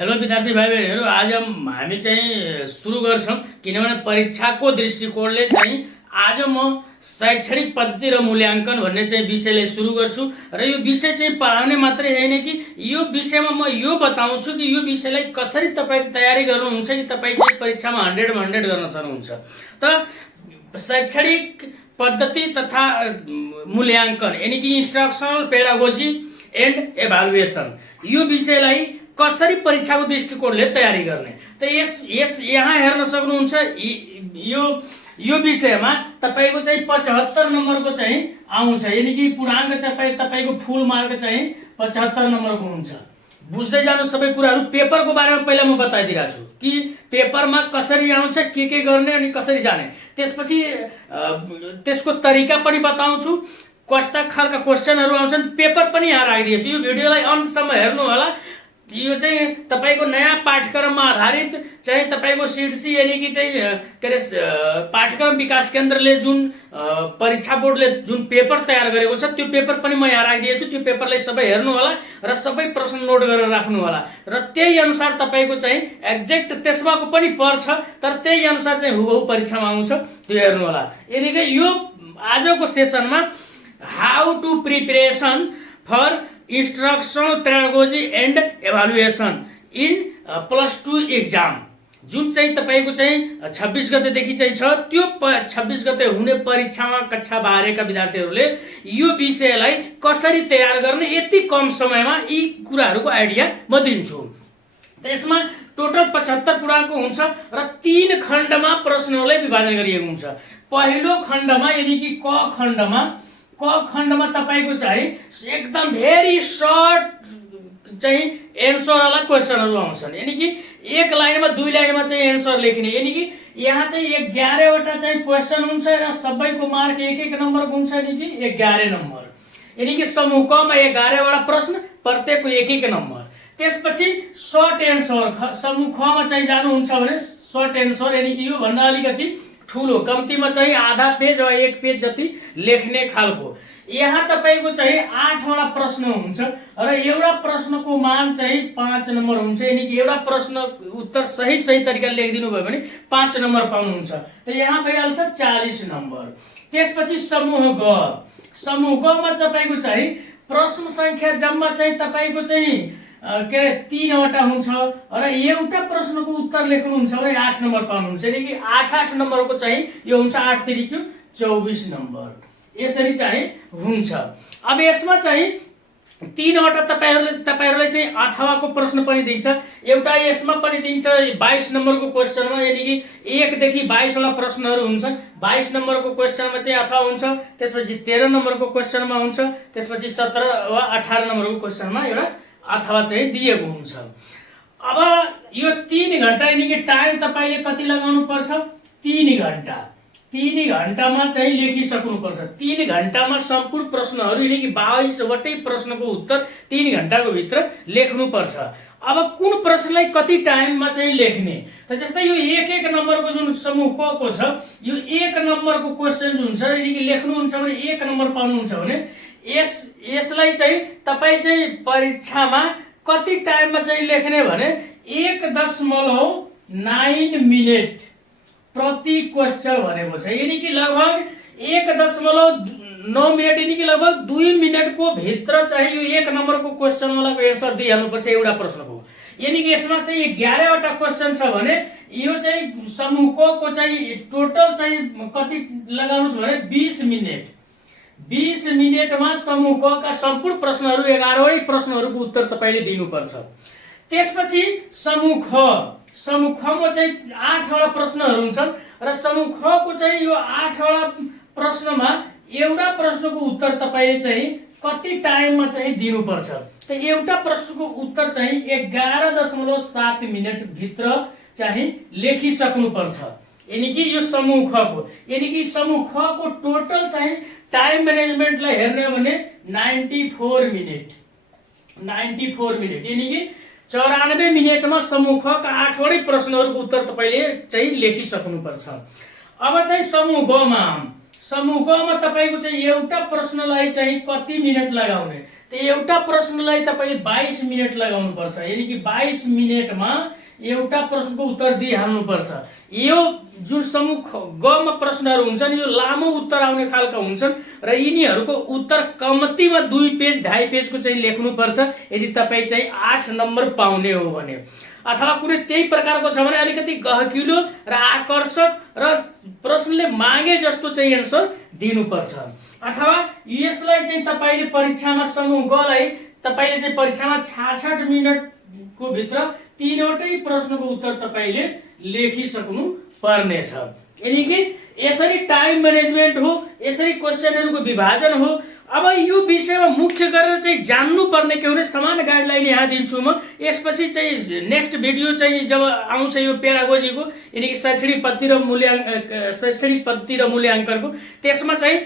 Hello विद्यार्थी भाइ बहिनीहरू, आज हामी चाहिँ सुरु गर्छौँ किनभने परीक्षाको दृष्टिकोणले चाहिँ आज म शैक्षणिक पद्धति र मूल्याङ्कन भन्ने चाहिँ विषयलाई सुरु गर्छु र यो विषय चाहिँ पढाउने मात्रै होइन कि यो विषयमा म यो बताउँछु कि यो विषयलाई कसरी तपाईँ तयारी गर्नुहुन्छ कि तपाईँ चाहिँ परीक्षामा 100मा 100 गर्न सक्नुहुन्छ। त शैक्षणिक पद्धति तथा मूल्याङ्कन यानी कि इन्स्ट्रक्सनल पेडागोजी एन्ड एभालुएसन यो विषयलाई कसरी परीक्षाको दृष्टिकोणले तयारी गर्ने त यस यहाँ हेर्न सक्नुहुन्छ। यो विषयमा तपाईको चाहिँ 75 नम्बरको चाहिँ आउँछ, यानी कि पूर्णाङ्क चाहिँ तपाईको फुल मार्क चाहिँ 75 नम्बरको हुन्छ। बुझ्दै जानु सबै कुराहरू। पेपरको बारेमा पहिला म बताइदिरहेको छु कि पेपरमा कसरी आउँछ, के गर्ने अनि कसरी जाने, त्यसपछि त्यसको तरिका पनि बताउँछु, कस्ता खालका क्वेशनहरू आउँछन् पेपर पनि यहाँ राखिदिएको छु। यो भिडियोलाई अन्तसम्म हेर्नु होला। यो चाहिँ तपाईको नयाँ पाठ्यक्रममा आधारित चाहिँ तपाईको सिडसी यानी कि चाहिँ के अरे पाठ्यक्रम विकास केन्द्रले जुन परीक्षा बोर्डले जुन पेपर तयार गरेको छ त्यो पेपर पनि म यहाँ राखिदिएको छु। त्यो पेपरलाई सबै हेर्नु होला र सबै प्रश्न नोट गरेर राख्नु होला र त्यही अनुसार तपाईको चाहिँ एक्ज्याक्ट त्यसमाको पनि पर्छ तर त्यही अनुसार चाहिँ हुबहु परीक्षामा आउँछ, त्यो हेर्नु होला। यानी कि यो आजको सेसनमा how to preparation for instructional pedagogy and evaluation in +2 exam जुन चाहिँ तपाईको चाहिँ 26 गतेदेखि चाहिँ छ, त्यो 26 गते हुने परीक्षामा कक्षा 12 का विद्यार्थीहरूले यो विषयलाई कसरी तयार गर्ने यति कम समयमा यी कुराहरूको आइडिया म दिन्छु। त्यसमा टोटल 75 पूर्णाङ्क हुन्छ र 3 खण्डमा प्रश्नहरूलाई विभाजन गरिएको हुन्छ। पहिलो खण्डमा यानी कि क खण्डमा तपाईको चाहिँ एकदम भेरी सर्ट चाहिँ एन्सर वाला क्वेशनहरू आउँछन्, यानी कि एक लाइनमा 2 लाइनमा चाहिँ एन्सर लेख्ने। यानी कि यहाँ चाहिँ 11 वटा चाहिँ क्वेशन हुन्छ र सबैको मार्क 1-1 नम्बरको हुन्छ, यानी कि 11 नम्बर। यानी कि समूह क मा 11 वटा प्रश्न, प्रत्येकको 1-1 नम्बर। त्यसपछि सर्ट एन्सर समूह ख मा चाहिँ जानुहुन्छ भने सर्ट एन्सर, यानी कि यो भन्दा अलिकति ठुलो कम्तीमा चाहिँ आधा पेज वा 1 पेज जति लेख्ने खालको। यहाँ तपाईको चाहिँ 8 वटा प्रश्न हुन्छ र एउटा प्रश्नको मान चाहिँ 5 नम्बर हुन्छ। यानी कि एउटा प्रश्न उत्तर सही तरिकाले लेखिदिनु भयो भने 5 नम्बर पाउनुहुन्छ। त यहाँ भइहाल्छ 40 नम्बर। त्यसपछि समूह ग मा तपाईको चाहिँ प्रश्न संख्या जम्मा चाहिँ तपाईको चाहिँ के अरे 3 वटा हुन्छ र एउटा प्रश्नको उत्तर लेख्नुहुन्छ भने 8 नम्बर पाउनुहुन्छ। यानी कि 8 नम्बरको चाहिँ यो हुन्छ 8 तिरिक्यु 24 नम्बर। यसरी चाहिँ हुन्छ। अब यसमा चाहिँ 3 वटा तपाईहरुलाई चाहिँ अथवाको प्रश्न पनि दिन्छ। एउटा यसमा पनि दिन्छ 22 नम्बरको क्वेशनमा, यानी कि 1 देखि 22 वटा प्रश्नहरू हुन्छ। 22 नम्बरको क्वेशनमा चाहिँ अथवा हुन्छ, त्यसपछि 13 नम्बरको क्वेशनमा हुन्छ, त्यसपछि 17 वा 18 नम्बरको क्वेशनमा एउटा अथवा चाहिँ दिएको हुन्छ। अब यो 3 घण्टा यानी कि टाइम तपाईले कति लगाउनु पर्छ? 3 घण्टा। 3 घण्टामा चाहिँ लेखिसक्नु पर्छ। 3 घण्टामा सम्पूर्ण प्रश्नहरू यानी कि 22 वटै प्रश्नको उत्तर 3 घण्टाको भित्र लेख्नु पर्छ। अब कुन प्रश्नलाई कति टाइममा चाहिँ लेख्ने त जस्तै यो 1-1 नम्बरको जुन समूह क को छ, यो 1 नम्बरको क्वेशन जुन छ यानी कि लेख्नुहुन्छ भने 1 नम्बर पाउनुहुन्छ भने यसलाई चाहिँ तपाई चाहिँ परीक्षामा कति टाइममा चाहिँ लेख्ने भने 1.9 मिनेट प्रति क्वेशन भनेको छ। यानी कि लगभग 1.9 मिनेट यानी कि लगभग 2 मिनेटको भित्र चाहिँ यो 1 नम्बरको क्वेशन वालाको एन्सर दिइहाल्नुपर्छ एउटा प्रश्नको। यानी कि यसमा चाहिँ 11 वटा क्वेशन छ भने यो चाहिँ समूह क को चाहिँ टोटल चाहिँ कति लगाउनुस् भने 20 मिनेट। 20 मिनेटमा समूह क का सम्पूर्ण प्रश्नहरू 11 वटै प्रश्नहरूको उत्तर तपाईले दिनुपर्छ। त्यसपछि समूह ख मा चाहिँ 8 वटा प्रश्नहरू हुन्छन् र समूह ख को चाहिँ यो 8 वटा प्रश्नमा एउटा प्रश्नको उत्तर तपाईले चाहिँ कति टाइममा चाहिँ दिनुपर्छ त एउटा प्रश्नको उत्तर चाहिँ 11.7 मिनेट भित्र चाहिँ लेखिसक्नु पर्छ। यानी कि यो समूह ख को, यानी कि समूह ख को टोटल चाहिँ टाइम म्यानेजमेन्टलाई हेर्ने हो भने 94 मिनेट। यानी कि 94 मिनेटमा समूह ख का 8 वटै प्रश्नहरूको उत्तर तपाईले चाहिँ लेखिसक्नु पर्छ। अब चाहिँ समूह ग मा तपाईको चाहिँ एउटा प्रश्नलाई चाहिँ कति मिनेट लगाउने एउटा प्रश्नलाई तपाईले 22 मिनेट लगाउनु पर्छ, यानी कि 22 मिनेटमा एउटा प्रश्नको उत्तर दिइहाल्नु पर्छ। यो जुन समूह ग मा प्रश्नहरू हुन्छन् यो लामो उत्तर आउने खालका हुन्छन् र यिनीहरूको उत्तर कम्तीमा 2 पेज 2.5 पेजको चाहिँ लेख्नु पर्छ यदि तपाई चाहिँ 8 नम्बर पाउने हो भने, अथवा कुनै त्यही प्रकारको छ भने अलिकति गहकिलो र आकर्षक र प्रश्नले मागे जस्तो चाहिँ एन्सर दिनुपर्छ। अथवा यसलाई चाहिँ तपाईले परीक्षामा समूह ग लाई तपाईले चाहिँ परीक्षामा 66 मिनेटको भित्र 3वटै प्रश्नको उत्तर तपाईले लेखिसक्नु पर्नेछ। यानी कि यसरी टाइम म्यानेजमेन्ट हो, यसरी क्वेशनहरुको विभाजन हो। अब यो विषयमा मुख्य गरेर चाहिँ जान्नु पर्ने के हो भने समान गाइडलाइन यहाँ दिन्छु म। यसपछि चाहिँ नेक्स्ट भिडियो चाहिँ जब आउँछ यो पेडागोजीको यानी कि शैक्षणिक पद्धति र मूल्याङ्कनको, त्यसमा चाहिँ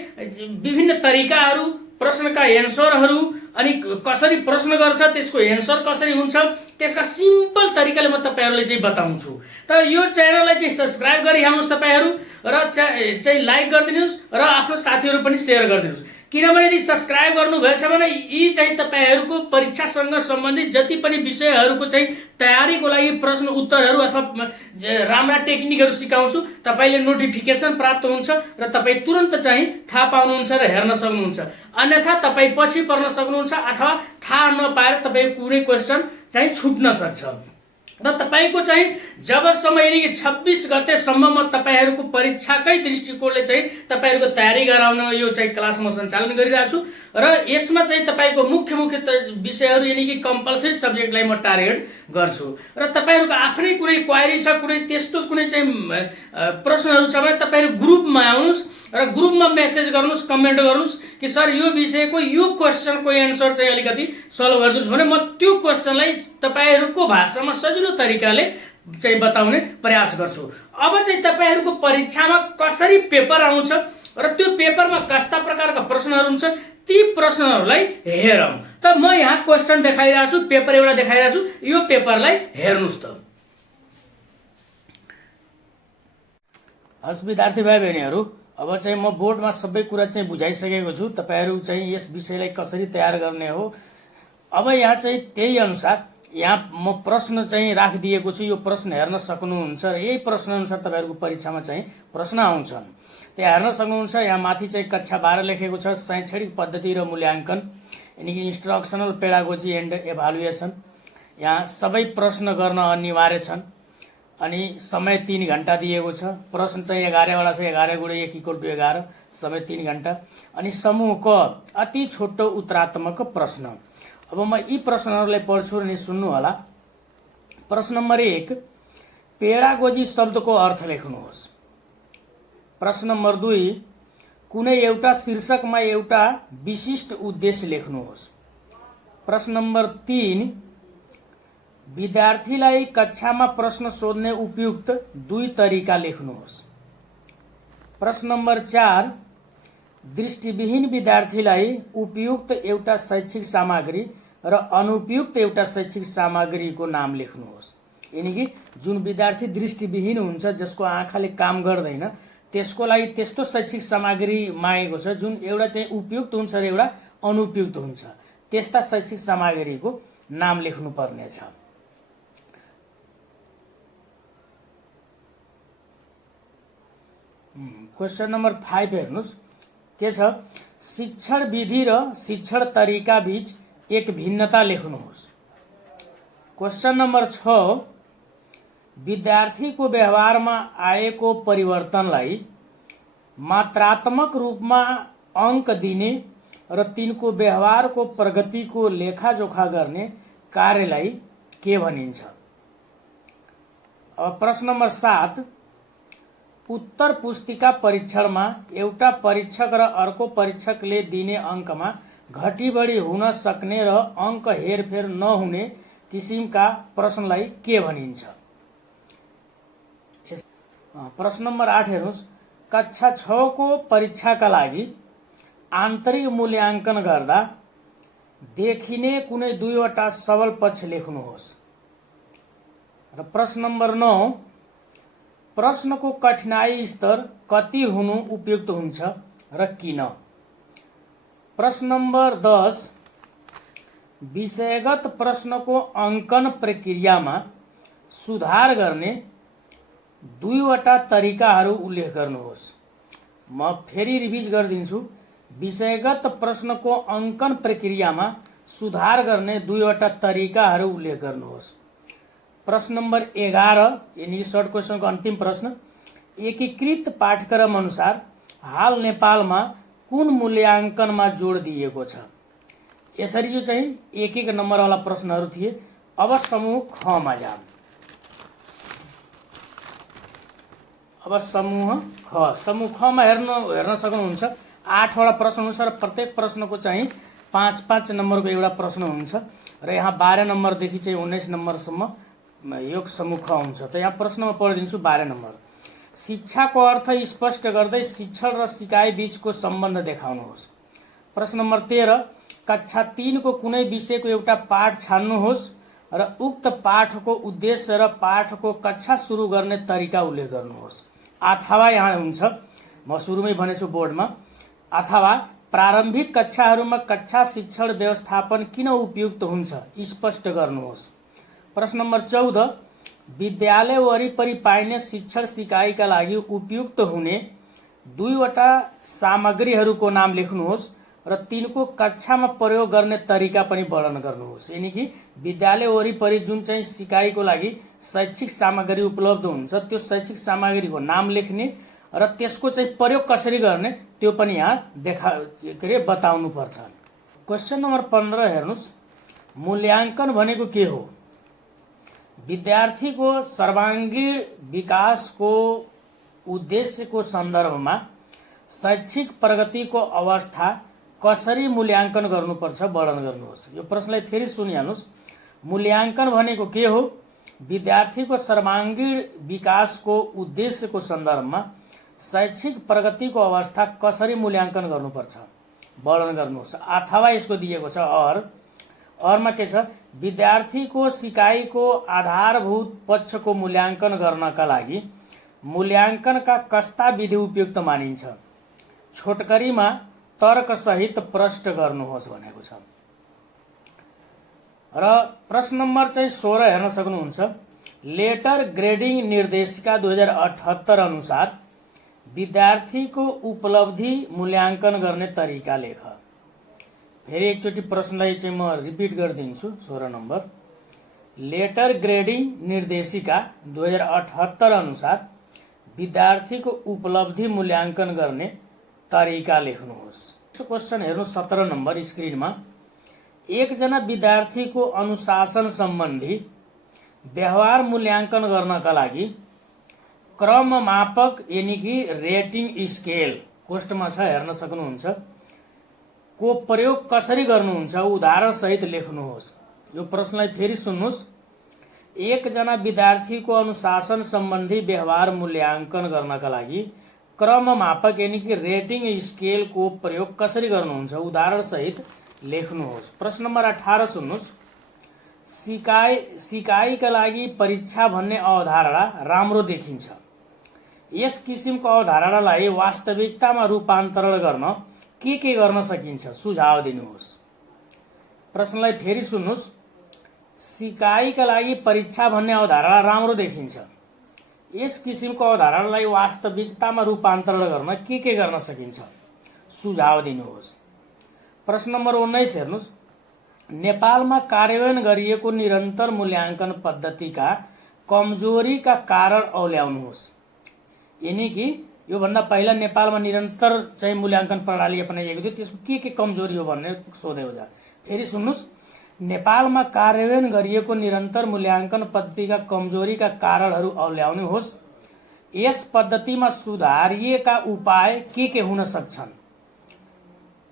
विभिन्न तरिकाहरू, प्रश्नका एन्सरहरू, अनि कसरी प्रश्न गर्छ त्यसको एन्सर कसरी हुन्छ, त्यसका सिम्पल तरिकाले म तपाईहरुलाई चाहिँ बताउँछु। त यो च्यानललाई चाहिँ सब्स्क्राइब गरिहाल्नुस् तपाईहरु र चाहिँ लाइक गरिदिनुस् र आफ्नो साथीहरु पनि शेयर गरिदिनुस्। किनभने यदि सब्स्क्राइब गर्नु भएछ भने यी चाहिँ तपाईहरुको परीक्षासँग सम्बन्धित जति पनि विषयहरुको चाहिँ तयारीको लागि प्रश्न उत्तरहरू अथवा राम्रा टेक्निकहरू सिकाउँछु, तपाईले नोटिफिकेसन प्राप्त हुन्छ र तपाई तुरन्त चाहिँ थाहा पाउनुहुन्छ र हेर्न सक्नुहुन्छ। अन्यथा तपाई पछि पर्न सक्नुहुन्छ अथवा थाहा नपाएर तपाई कुनै क्वेशन चाहिँ छुट्न सक्छ। र तपाईको चाहिँ जबसम्म यानी कि 26 गतेसम्ममा तपाईहरुको परीक्षाकै दृष्टिकोणले चाहिँ तपाईहरुको तयारी गराउन यो चाहिँ क्लास म सञ्चालन गरिरहेको छु र यसमा चाहिँ तपाईको मुख्य विषयहरू यानी कि कम्पल्सरी सब्जेक्टलाई म टार्गेट गर्छु। र तपाईहरुको आफ्नै कुनै क्वेरी छ, कुनै त्यस्तो कुनै चाहिँ प्रश्नहरू छ भने तपाईहरु ग्रुपमा आउनुस् र ग्रुपमा मेसेज गर्नुस्, कमेन्ट गर्नुस् कि सर यो विषयको यो क्वेशनको एन्सर चाहिँ अलिकति सल्भ गरिदिनुस् भने म त्यो क्वेशनलाई तपाईहरुको भाषामा सजिलो तरिकाले चाहिँ बताउने प्रयास गर्छु। अब चाहिँ तपाईहरुको परीक्षामा कसरी पेपर आउँछ र त्यो पेपरमा कस्ता प्रकारका प्रश्नहरू हुन्छ ती प्रश्नहरूलाई हेरौं। त म यहाँ क्वेशन देखाइरहेको छु, पेपर एउटा देखाइरहेको छु, यो पेपरलाई हेर्नुस् त। हस् विद्यार्थी भाइ बहिनीहरू, अब चाहिँ म बोर्डमा सबै कुरा चाहिँ बुझाइसकेको छु तपाईहरु चाहिँ यस विषयलाई कसरी तयार गर्ने हो। अब यहाँ चाहिँ त्यही अनुसार यहाँ म प्रश्न चाहिँ राखिदिएको छु, यो प्रश्न हेर्न सक्नुहुन्छ र यही प्रश्न अनुसार तपाईहरुको परीक्षामा चाहिँ प्रश्न आउँछन्, त्यहाँ हेर्न सक्नुहुन्छ। यहाँ माथि चाहिँ कक्षा 12 लेखेको छ, शैक्षणिक पद्धति र मूल्याङ्कन यानी कि इन्स्ट्रक्सनल पेडागोजी एन्ड इभ्यालुएसन। यहाँ सबै प्रश्न गर्न अनिवार्य छन् अनि समय 3 घण्टा दिएको छ। प्रश्न चाहिँ 11 वटा छ, 11 गुणे 1 = 11, समय 3 घण्टा। अनि समूह क अति छोटो उत्तरात्मक प्रश्न। अब म यी प्रश्नहरूलाई पढ्छु र सुन्नु होला। प्रश्न नम्बर 1, पेडागोजी शब्दको अर्थ लेख्नुहोस्। प्रश्न नम्बर 2, कुनै एउटा शीर्षकमा एउटा विशिष्ट उद्देश्य लेख्नुहोस्। प्रश्न नम्बर 3, विद्यार्थीलाई कक्षामा प्रश्न सोध्ने उपयुक्त 2 तरिका लेख्नुहोस्। प्रश्न नम्बर 4, दृष्टिविहीन विद्यार्थीलाई उपयुक्त एउटा शैक्षिक सामग्री र अनुपयुक्त एउटा शैक्षिक सामग्रीको नाम लेख्नुहोस्। यानी कि जुन विद्यार्थी दृष्टिविहीन हुन्छ, जसको आँखाले काम गर्दैन, त्यसको लागि त्यस्तो शैक्षिक सामग्री मागेको छ जुन एउटा चाहिँ उपयुक्त हुन्छ र एउटा अनुपयुक्त हुन्छ, त्यस्ता शैक्षिक सामग्रीको नाम लेख्नु पर्नेछ। क्वेशन नम्बर 5 हेर्नुस् के छ, शिक्षण विधि र शिक्षण तरिका बीच एक भिन्नता लेख्नुहोस्। क्वेशन नम्बर 6, विद्यार्थीको व्यवहारमा आएको परिवर्तनलाई मात्रात्मक रूपमा अंक दिने र तिनको व्यवहारको प्रगतिको लेखाजोखा गर्ने कार्यलाई के भनिन्छ। अब प्रश्न नम्बर 7, उत्तर पुस्तिका परीक्षणमा एउटा परीक्षक र अर्को परीक्षकले दिने अंकमा घटी बढी हुन सक्ने र अंक हेरफेर नहुने किसिमका प्रश्नलाई के भनिन्छ। प्रश्न नम्बर 8 हेर्नुस्, कक्षा 6 को परीक्षाका लागि आन्तरिक मूल्याङ्कन गर्दा देखिने कुनै 2 वटा सबल पक्ष लेख्नुहोस्। र प्रश्न नम्बर 9, प्रश्नको कठिनाई स्तर कति हुनु उपयुक्त हुन्छ र किन। प्रश्न नम्बर 10, विषयगत प्रश्नको अङ्कन प्रक्रियामा सुधार गर्ने दुईवटा तरिकाहरू उल्लेख गर्नुहोस्। म फेरि रिभिज गरिदिन्छु। विषयगत प्रश्नको अङ्कन प्रक्रियामा सुधार गर्ने दुईवटा तरिकाहरू उल्लेख गर्नुहोस्। प्रश्न नम्बर 11 यानी सर्ट क्वेसनको अन्तिम प्रश्न, एकीकृत पाठ्यक्रम अनुसार हाल नेपालमा कुन मूल्याङ्कनमा जोड दिएको छ? यसरी जो चाहिँ एक एक नम्बरवाला प्रश्नहरू थिए। अब समूह ख मा जाम। अब समूह ख मा हेर्न सक्नुहुन्छ 8 वटा प्रश्न हुन्छ र प्रत्येक प्रश्नको चाहिँ 5-5 नम्बरको एउटा प्रश्न हुन्छ र यहाँ 12 नम्बरदेखि चाहिँ 19 नम्बरसम्म यो समूह ख हुन्छ। त यहाँ प्रश्नमा पढिदिन्छु 12 नम्बर। शिक्षाको अर्थ स्पष्ट गर्दै शिक्षण र सिकाइ बीचको सम्बन्ध देखाउनुहोस्। प्रश्न नम्बर 13, कक्षा 3 को कुनै विषयको एउटा पाठ छान्नुहोस् र उक्त पाठको उद्देश्य र पाठको कक्षा सुरु गर्ने तरिका उल्लेख गर्नुहोस्। अथवा यहाँ हुन्छ, म सुरुमै भनेछु बोर्डमा, अथवा प्रारम्भिक कक्षाहरूमा कक्षा शिक्षण व्यवस्थापन किन उपयुक्त हुन्छ स्पष्ट गर्नुहोस्। प्रश्न नम्बर 14, विद्यालय वरिपरि पाइने शिक्षण सिकाइका लागि उपयुक्त हुने दुईवटा सामग्रीहरूको नाम लेख्नुहोस् र तिनको कक्षामा प्रयोग गर्ने तरिका पनि वर्णन गर्नुहोस्। यानी कि विद्यालय वरिपरि जुन चाहिँ सिकाइको लागि शैक्षिक सामग्री उपलब्ध हुन्छ त्यो शैक्षिक सामग्रीको नाम लेख्ने र त्यसको चाहिँ प्रयोग कसरी गर्ने त्यो पनि यहाँ बताउनु पर्छ। क्वेशन नम्बर 15 हेर्नुस्, मूल्याङ्कन भनेको के हो? विद्यार्थीको सर्वाङ्गीण विकासको उद्देश्यको सन्दर्भमा शैक्षिक प्रगतिको अवस्था कसरी मूल्याङ्कन गर्नुपर्छ वर्णन गर्नुहोस्। यो प्रश्नलाई फेरि सुनिहाल्नुस्। मूल्याङ्कन भनेको के हो? विद्यार्थीको सर्वाङ्गीण विकासको उद्देश्यको सन्दर्भमा शैक्षिक प्रगतिको अवस्था कसरी मूल्याङ्कन गर्नुपर्छ वर्णन गर्नुहोस्। अथवा यसको दिएको छ अरमा के छ? विद्यार्थीको सिकाइको आधारभूत पक्षको मूल्याङ्कन गर्नका लागि मूल्याङ्कनका कस्ता विधि उपयुक्त मानिन्छ? छोटकरीमा तर्कसहित प्रश्न गर्नुहोस् भनेको छ। र प्रश्न नम्बर चाहिँ 16 हेर्न सक्नुहुन्छ, लेटर ग्रेडिङ निर्देशिका 2078 अनुसार विद्यार्थीको उपलब्धि मूल्याङ्कन गर्ने तरिका लेख। फेरि एकचोटि प्रश्नलाई चाहिँ म रिपिट गरिदिन्छु। 16 नम्बर, लेटर ग्रेडिङ निर्देशिका 2078 अनुसार विद्यार्थीको उपलब्धि मूल्याङ्कन गर्ने तरिका लेख्नुहोस्। क्वेशन हेर्नु 17 नम्बर स्क्रिनमा, एकजना विद्यार्थीको अनुशासन सम्बन्धी व्यवहार मूल्याङ्कन गर्नका लागि क्रममापक यानी कि रेटिङ स्केल कोष्टमा छ हेर्न सक्नुहुन्छ को प्रयोग कसरी गर्नुहुन्छ उदाहरण सहित लेख्नुहोस्। यो प्रश्नलाई फेरि सुन्नुहोस्। एकजना विद्यार्थीको अनुशासन सम्बन्धी व्यवहार मूल्याङ्कन गर्नका लागि क्रममापक यानी कि रेटिङ स्केलको प्रयोग कसरी गर्नुहुन्छ उदाहरण सहित लेख्नुहोस्। प्रश्न नम्बर 18 सुन्नुहोस्, सिकाइका लागि परीक्षा भन्ने अवधारणा राम्रो देखिन्छ। यस किसिमको अवधारणालाई वास्तविकतामा रूपान्तरण गर्न के गर्न सकिन्छ सुझाव दिनुहोस्। प्रश्नलाई फेरि सुन्नुहोस्, सिकाइका लागि परीक्षा भन्ने अवधारणा राम्रो देखिन्छ। यस किसिमको अवधारणालाई वास्तविकतामा रूपान्तरण गर्न के गर्न सकिन्छ सुझाव दिनुहोस्। प्रश्न नम्बर 19 हेर्नुहोस्, नेपालमा कार्यान्वयन गरिएको निरन्तर मूल्याङ्कन पद्धतिका कमजोरीका कारण औल्याउनुहोस्। यानी कि यो भन्दा पहिला नेपालमा निरन्तर चाहिँ मूल्याङ्कन प्रणाली अपनाइएको थियो, त्यसको के कमजोरी हो भन्ने सोध्यो जा। फेरि सुन्नुहोस्, नेपालमा कार्यान्वयन गरिएको निरन्तर मूल्याङ्कन पद्धतिका कमजोरीका कारणहरू औल्याउनुहोस्। यस पद्धतिमा सुधारिएका उपाय के हुन सक्छन्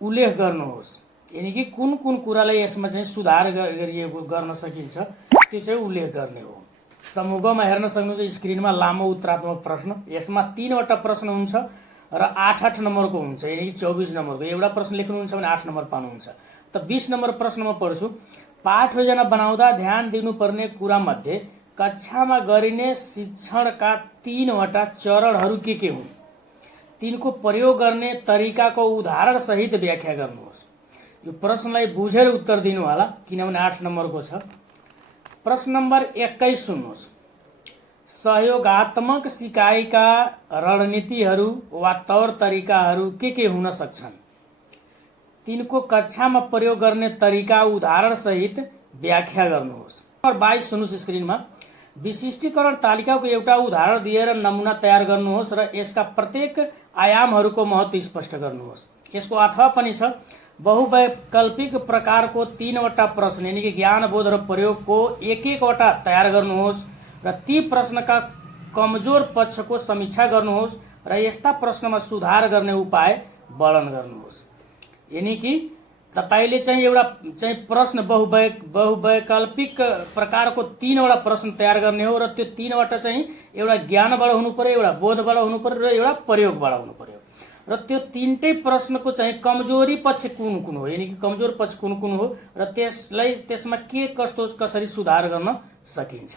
उल्लेख गर्नुहोस्। यानी कि कुन कुरालाई यसमा चाहिँ सुधार गरिएको गर्न सकिन्छ त्यो चाहिँ उल्लेख गर्ने हो। समूहमा हेर्न सक्नुहुन्छ स्क्रिनमा लामो उत्तरात्मक प्रश्न। यसमा 3 वटा प्रश्न हुन्छ र 8-8 नम्बरको हुन्छ, यानी कि 24 नम्बरको। एउटा प्रश्न लेख्नुहुन्छ भने 8 नम्बर पाउनुहुन्छ। त 20 नम्बर प्रश्नमा पढ्छु, पाठ योजना बनाउँदा ध्यान दिनुपर्ने कुरा मध्ये कक्षामा गरिने शिक्षणका 3 वटा चरणहरू के हुन्? तिनको प्रयोग गर्ने तरिकाको उदाहरण सहित व्याख्या गर्नुहोस्। यो प्रश्नलाई बुझेर उत्तर दिनु होला किनभने 8 नम्बरको छ। प्रश्न नम्बर 21 सुन्नुहोस्। सहयोगात्मक सिकाइका रणनीतिहरू वा तौर तरिकाहरू के हुन सक्छन्? तिनको कक्षामा प्रयोग गर्ने तरिका उदाहरण सहित व्याख्या गर्नुहोस्। नम्बर 22 सुन्नुहोस् स्क्रिनमा। विशिष्टीकरण तालिकाको एउटा उदाहरण दिएर नमुना तयार गर्नुहोस् र यसका प्रत्येक आयामहरूको महत्त्व स्पष्ट गर्नुहोस्। यसको अथवा पनि छ बहुवैकल्पिक प्रकारको 3वटा प्रश्न यानी कि ज्ञान बोध र प्रयोगको एक-एकवटा तयार गर्नुहोस् र ती प्रश्नका कमजोर पक्षको समीक्षा गर्नुहोस् र यस्ता प्रश्नमा सुधार गर्ने उपाय वर्णन गर्नुहोस्। यानी कि तपाईले चाहिँ एउटा चाहिँ प्रश्न बहुवैकल्पिक प्रकारको 3वटा प्रश्न तयार गर्ने हो र त्यो 3वटा चाहिँ एउटा ज्ञानबाट हुनु पर्यो, एउटा बोधबाट हुनु पर्यो र एउटा प्रयोगबाट हुनु पर्यो र त्यो 3टै प्रश्नको चाहिँ कमजोरी पक्ष कुन हो यानी कि कमजोर पक्ष कुन हो र त्यसलाई त्यसमा के कस्तो कसरी सुधार गर्न सकिन्छ।